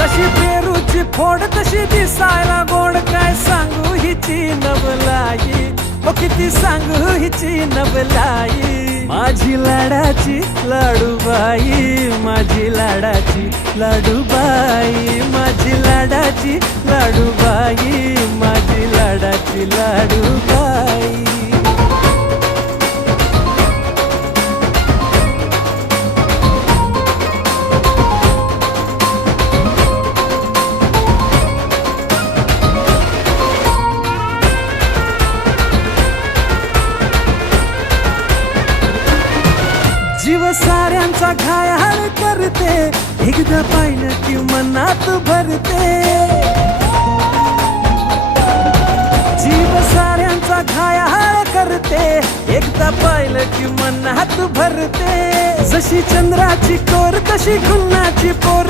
जशी पेरूची फोड तशी दिसायला गोड, काय सांगू हिची नवलाई, ओ किती सांगू हिची नवलाई. माझी लाडाची लाडूबाई, माझी लाडाची लाडूबाई, माझी लाडाची लाडूबाई, माझी लाडाची लाडूबाई. जीव साऱ्यांचा घायाळ करते, एकदा पाहिलं की मनात भरते. जीव साऱ्यांचा घायाळ करते, एकदा पाहिलं की मनात भरते. जशी चंद्राची कोर तशी गुन्हाची पोर,